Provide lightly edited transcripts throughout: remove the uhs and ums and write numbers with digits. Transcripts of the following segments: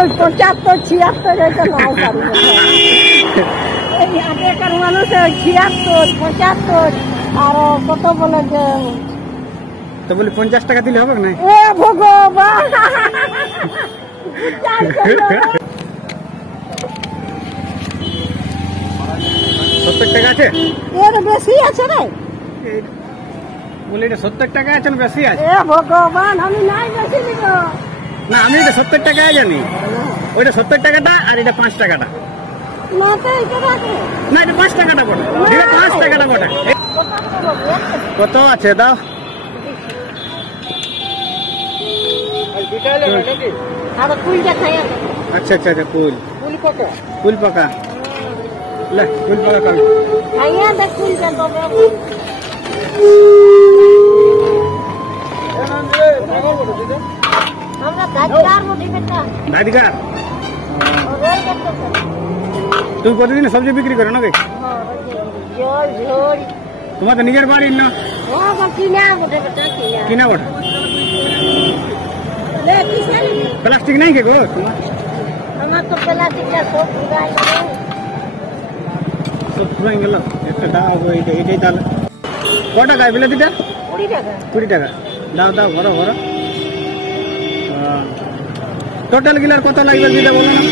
ওই 75 76 এটা নাও পারবো এই আগেকার মানুষের 76 75 আর কত বলে যে তো বলি 50 টাকা দিলে হবে না? এ ভগবান 70 টাকা আছে? এর বেশি আছে রে বলি এটা 70 টাকা আছে না বেশি আছে? এ ভগবান আমি নাই বেশি নিব না আমি এটা 70 টাকায় জানি। ওইটা 70 টাকাটা আর এটা 5 টাকাটা। না তো এটা রাখো না এটা 5 টাকাটা বটে। এটা 5 টাকাটা বটে। কত আছে দাও? আর কুলটা খাই আচ্ছা আচ্ছা আচ্ছা কুল পাকা কুল পাকা লে কুল পাকা খাবি খাইয়া দেখ কুলটা তবে আমরা দাদিকার মধ্যে বেটা দাদিকার ওরাই করতে তুমি প্রতিদিন সবজি বিক্রি করো নাকি? জল ঝোল তোমার তো নিজের বাড়ির না? কিনা বটে বেটা কিনা বটে? কিনা প্লাস্টিক নাই কে গো তোমার? আমার তো প্লাস্টিকটা সব পুরাই গেল সব পুরাই গেল। একটা দাও এটাই তাহলে কত টাকা বিলাতিটা? 20 টাকা 20 টাকা দাও দাও ভরো ভরো। টোটাল গিলার কত লাগবে দিদা বলো না?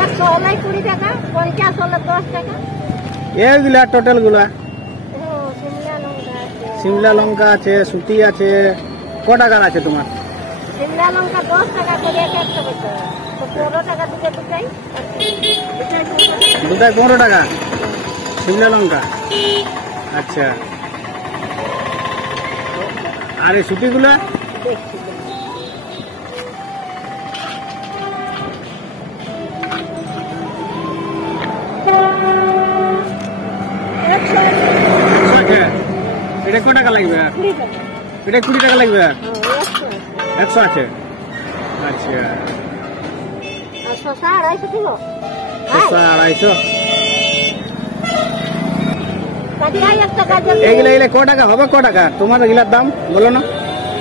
100 হলে 20 টাকা 50 হলে 10 টাকা এইগুলা টোটাল গুলা শিমলা লঙ্কা আছে শিমলা লঙ্কা আছে সুতি আছে ক টাকার আছে তোমার? শিমলা লঙ্কা 10 টাকা করে একটা বেটা তো 15 টাকা দিতে দুটাই দুটায় 15 টাকা শিমলা লঙ্কা। আচ্ছা আর এই সুতিগুলা? দেখছি এটা কত টাকা লাগবে? এটা 20 টাকা লাগবে। 100 আছে। আচ্ছা আর শসা 250 কিলো শসা 250। কাটিয়াই একটা গাজর এইগুলা এলে ক টাকা হবে? ক টাকা তোমার এগুলার দাম বলো না?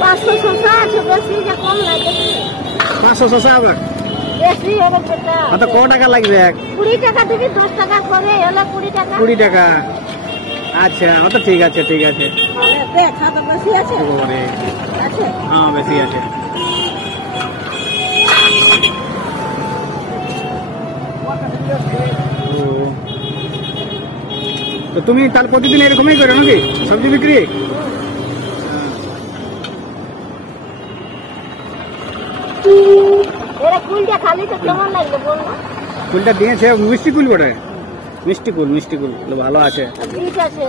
500 শসা আছে বেশি যে কম লাগে 500 শসা হবে বেশি হবে বেটা তো ক টাকা লাগবে? 20 টাকা দিবি 10 টাকা করে হলে 20 টাকা 20 টাকা। আচ্ছা তো ঠিক আছে ঠিক আছে। দেখ হাত বেশি আছে ওরে আছে হ্যাঁ বেশি আছে। তো তুমি তাহলে প্রতিদিন এরকমই করো নাকি সবজি বিক্রি? এরা কুলটা খালি তো কেমন লাগলো বল না? কুলটা দিয়েছে মিষ্টি কুল বটে। মিষ্টি কুল ভালো আছে। ঠিক আছে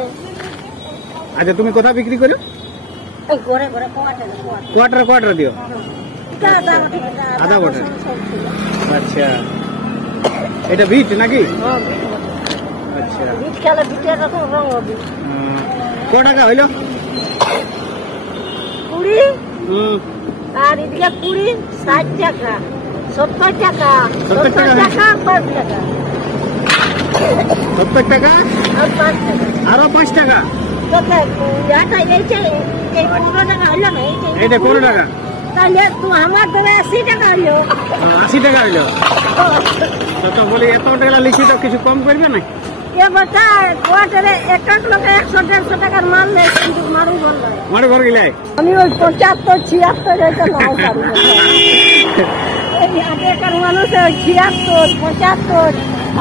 আচ্ছা তুমি কোথায় বিক্রি করো? এই ঘরে ঘরে কোয়ার্টার দিও? আধা বটে। আচ্ছা এটা বিট নাকি? আচ্ছা বিট খেলে বিটের রকম রং হবে ক টাকা হইলো? 20 আর এদিকে 20 60 টাকা 70 টাকা 70 টাকা 5 টাকা 70 টাকা আর 5 টাকা আরো 5 টাকা। কত এটা এই 15 টাকা হলো না এইটা 15 টাকা তাহলে তুই আমার দেবে 80 টাকা হলো 80 টাকা হইলো। তো বলি এত টাকা লিখি তো কিছু কম করবে না? এ বেটা কোয়ার্টারে এক এক লোকে 100-150 টাকার মাল নেই কিন্তু মারু বললো মারে ঘর গেলে আমি ওই 75 76 এটা নাও পারবো এই আগেকার মানুষের 76 75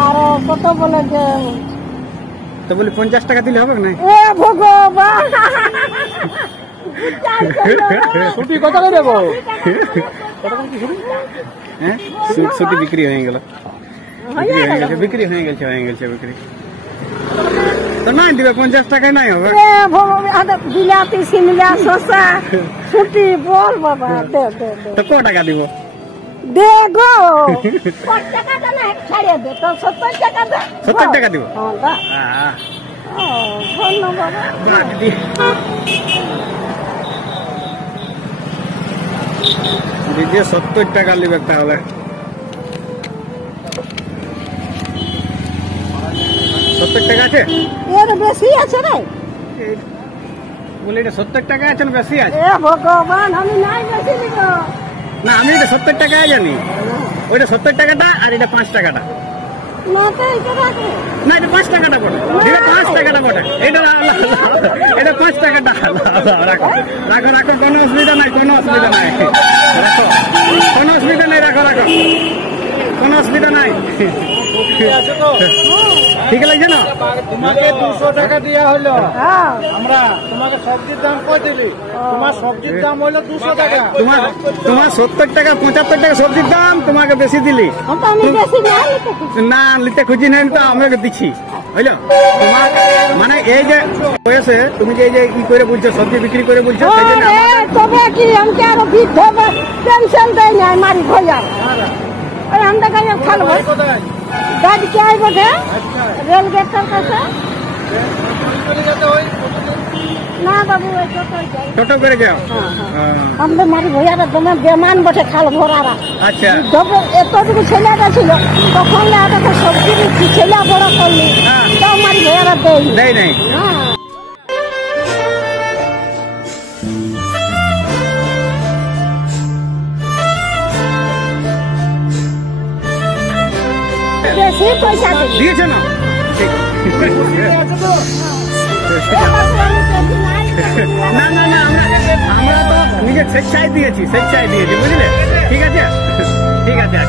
আর কত বলে যে তো বলি 50 টাকা দিলে হবে না? এ ভগবান ছুটি কত করে দেবো? হ্যাঁ ছুটি বিক্রি হয়ে গেল বিক্রি হয়ে গেছে বিক্রি তো নাই দিবে 50 টাকায় নাই হবে? বিলাতি শিমলা শসা ছুটি বল বাবা দে দে তো ক টাকা দিব? দে গো 5 টাকা না ছাড়িয়ে দে তো 70 টাকা দে 70 টাকা দিব? হ্যাঁ দা ও ধন্যবাদ দিদি দিদি 70 টাকা নিবে তাহলে 70 টাকা আছে? এর বেশি আছে রে বলি এটা 70 টাকা আছে না বেশি আছে? এ ভগবান আমি নাই বেশি নিব না আমি এটা 70 টাকায় জানি। ওইটা 70 টাকাটা আর এটা 5 টাকাটা। না তো এটা রাখো। না এটা 5 টাকাটা বটে, এটা 5 টাকাটা বটে, এটা 5 টাকাটা। রাখো রাখো রাখো, কোনো অসুবিধা নাই, কোনো অসুবিধা নাই, রাখো, কোনো অসুবিধা নাই, রাখো রাখো, কোনো অসুবিধা নাই। ঠিক লাগছে না? তোমাকে 200 টাকা দেওয়া হলো, হ্যাঁ আমরা তোমাকে সবজির দাম কই দিলি? তোমার সবজির দাম হলো 200 টাকা। তোমার 70 টাকা 75 টাকা সবজির দাম, তোমাকে বেশি দিলি। আমি বেশি না নিতে খুশি। না নিতে খুঁজি নাই তো আমাকে দিচ্ছি, বুঝলো? তোমার মানে এই যে বয়সে তুমি যে এই যে ই করে বলছো, সবজি বিক্রি করে বলছো, সেই জন্য তবে কি আমাকে আরো বৃদ্ধ টেনশন দেয় না, মারি ভয়া ওই আমরা গায়ে খালবো কোথায়? গাড়ি কে আইব রে রেল গেটের কাছে। চলে যেতে হয়। না বাবু ওই টোটোয় যাই। টোটো করে যাও। আমরা মারি ভয়ারা তোমার বেমান বটে খাল ভরারা। আচ্ছা এতটুকু ছেলেটা ছিল তখন একটা সবজি দিচ্ছি, ছেলে বড় করলি হ্যাঁ। তাও মারি ভয়ারা দেয় দেয় নাই। হ্যাঁ। বেশি পয়সা দিই। দিয়েছে না? ঠিক। না না না, আমরা তো নিজের স্বেচ্ছায় দিয়েছি, স্বেচ্ছায় দিয়েছি, বুঝলে? ঠিক আছে, ঠিক আছে।